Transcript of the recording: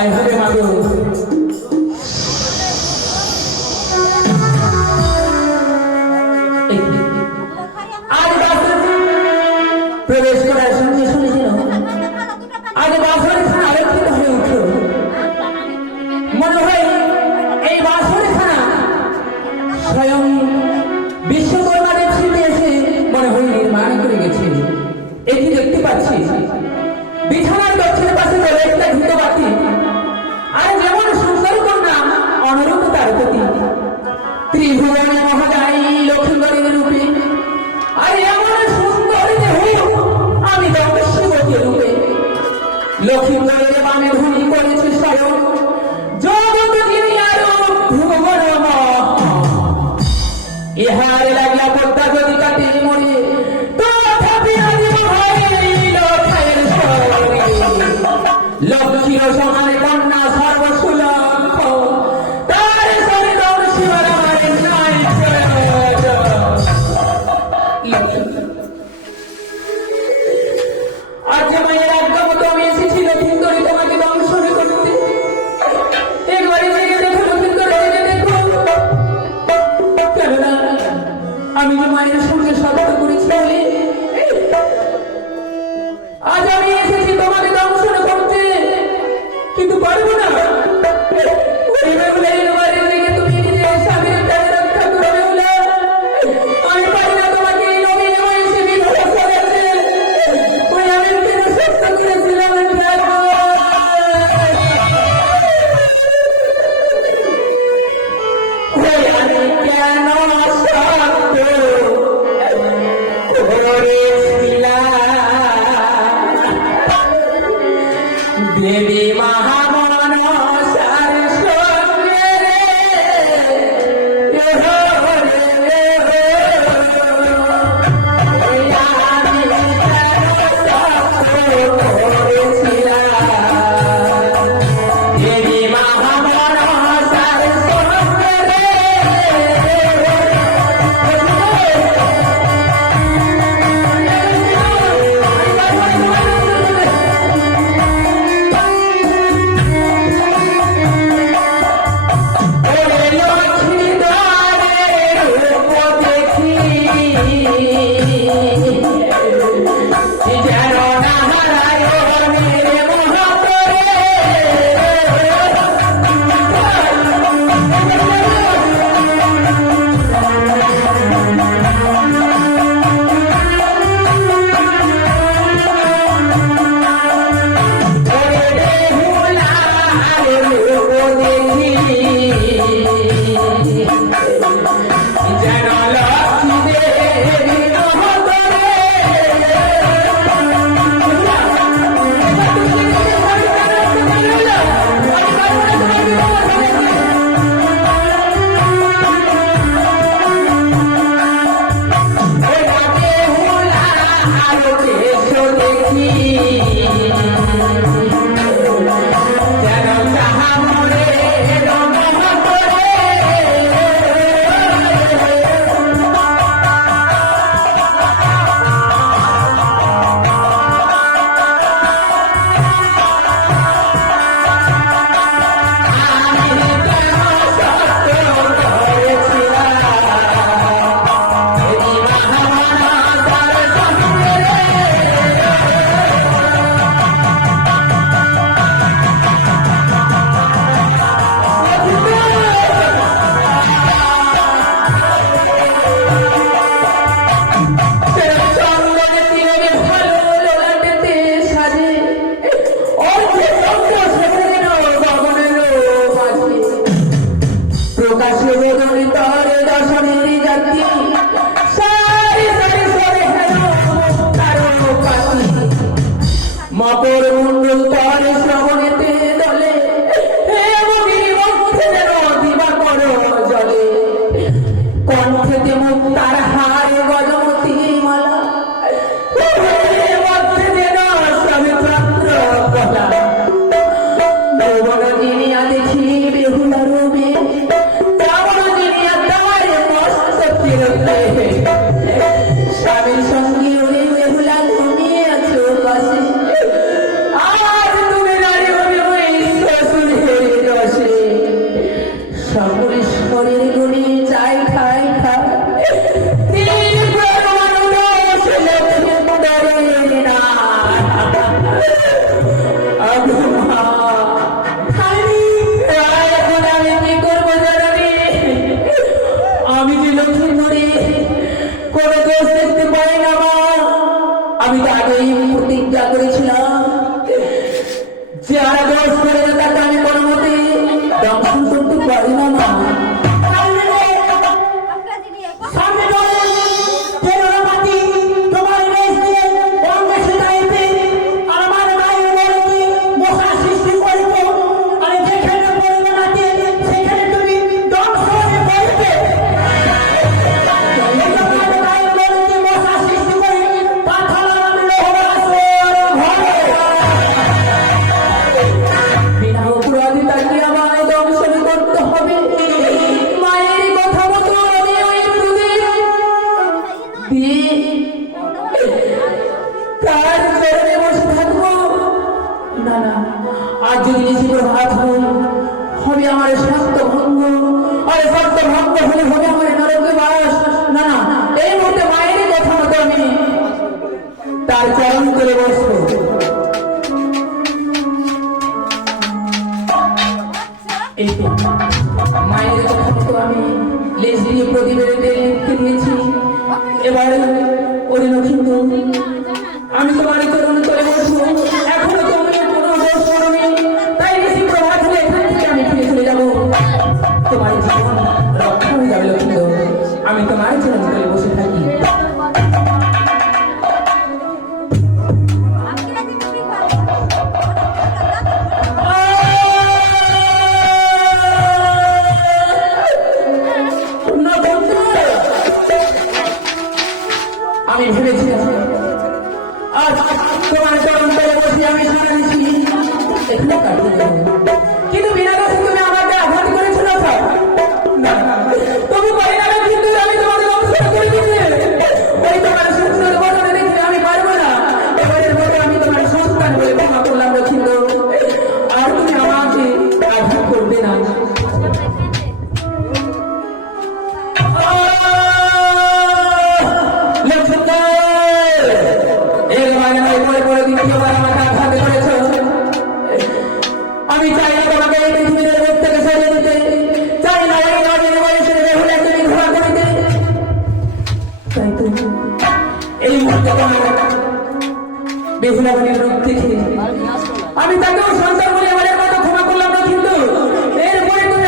তাই হবে মাগো। আজ প্রবেশ করার সঙ্গে শুনে যেন আজ বাসর খানা আলোকিত হয়ে উঠল। মনে হয় এই বাসর খানা স্বয়ং বিশ্বকর্মাদের ছিটে এসে মনে হয় নির্মাণ করে গেছে। এটি দেখতে পাচ্ছি বিছানার দক্ষিণ পাশে রয়েছে একটা ধূপবাতি, আর যেমন সুন্দর কন্যা অনুরূপ তার প্রতি ত্রিভুবন মহাদায়ী লক্ষ্মীগণের রূপে, আর এমন সুন্দর দেহ আমি দক্ষিণবতী রূপে লক্ষ্মীগণের বামে ভূমি করেছে স্বয়ং জগৎ যিনি আরো ভুবন ইহার লাগলা পদ্মা যদি কাটে মরে লক্ষ্মীর সমান কন্যা সর্বসুলভ তার শরীর শিবর আমার নাই। আজ মায়ের আজ্ঞা মতো আমি এসেছি লক্ষ্মীন্দরী তোমাকে দংশন করতে। একবারে দেখে দেখো লক্ষ্মীন্দরী, দেখো, কেননা আমি যে মায়ের সঙ্গে শপথ করেছি বলে আজ আমি এসেছি তোমাকে দংশন করতে, কিন্তু পারবো না। তুমি নিজের স্বামীর প্রাণ রক্ষা করবে বলে আমি পারি না তোমাকে এই লোভে এসে বিধবা করেছে। ওই আমি কেন সত্য করেছিলাম কেন দেবী মহামনসার সঙ্গে রে দেবী মহামনসার সঙ্গে রে মকর মন্ডল তার শ্রবণেতে দলে দিবা কর জলে কণ্ঠেতে মুক্তার হার গজমতি মালা দেখি বেহুলা রূপে সকল শরীর গুলি চাই ঠাই ঠাই তীব্র মানুষ লক্ষ্মী মুদারে না আগুমা এখন আমি কি করবো জানাবি আমি যে লক্ষ্মী মরি কোনো দোষ দেখতে পাই না মা আমি তো আগেই প্রতিজ্ঞা করেছিলাম যে আর দোষ করে তাকে আমি কোনো মতে দংশন করতে পারি না মা তার চরণ করে বসবো মায়ের কথা মতো আমি লেজ দিয়ে প্রদীপের লিখতে দিয়েছি এবার ওদিন কিন্তু আমি তোমার চরণ করে বসবো এখনো তুমি কোনো দোষ করবে তাই বেশি প্রভাত হলে এখান থেকে আমি ফিরে চলে যাবো তোমার জীবন রক্ষা হয়ে যাবে লক্ষ্মী আমি তোমার চরণ করে বসে থাকি আমি ভেবেছিলাম আজ তোমার চরণ করে বসে আমি শুনেছি এখানে কাটিয়ে দেবো কিন্তু বিনা দোষে তুমি আমাকে আঘাত করেছো না তবু পরিণামে কিন্তু আমি তোমাকে নমস্কার করে দিচ্ছি ওই তোমার সুন্দর বদলে দেখলে আমি পারবো না এবারের মতো আমি তোমার সন্তান বলে ক্ষমা করলাম রক্ষিন্দ আর তুমি আমাকে আঘাত করবে না আমি চাই না তোমাকে এই পৃথিবীর মুখ থেকে সরিয়ে দিতে চাই না এই নজর বয়সের বেহুলা তুমি ঘোরা করিতে তাই তো এই মুহূর্তে বেহুলা বনের রূপ দেখে আমি তাকেও সন্তান বলে আমার মতো ক্ষমা করলাম না কিন্তু এরপরে তুমি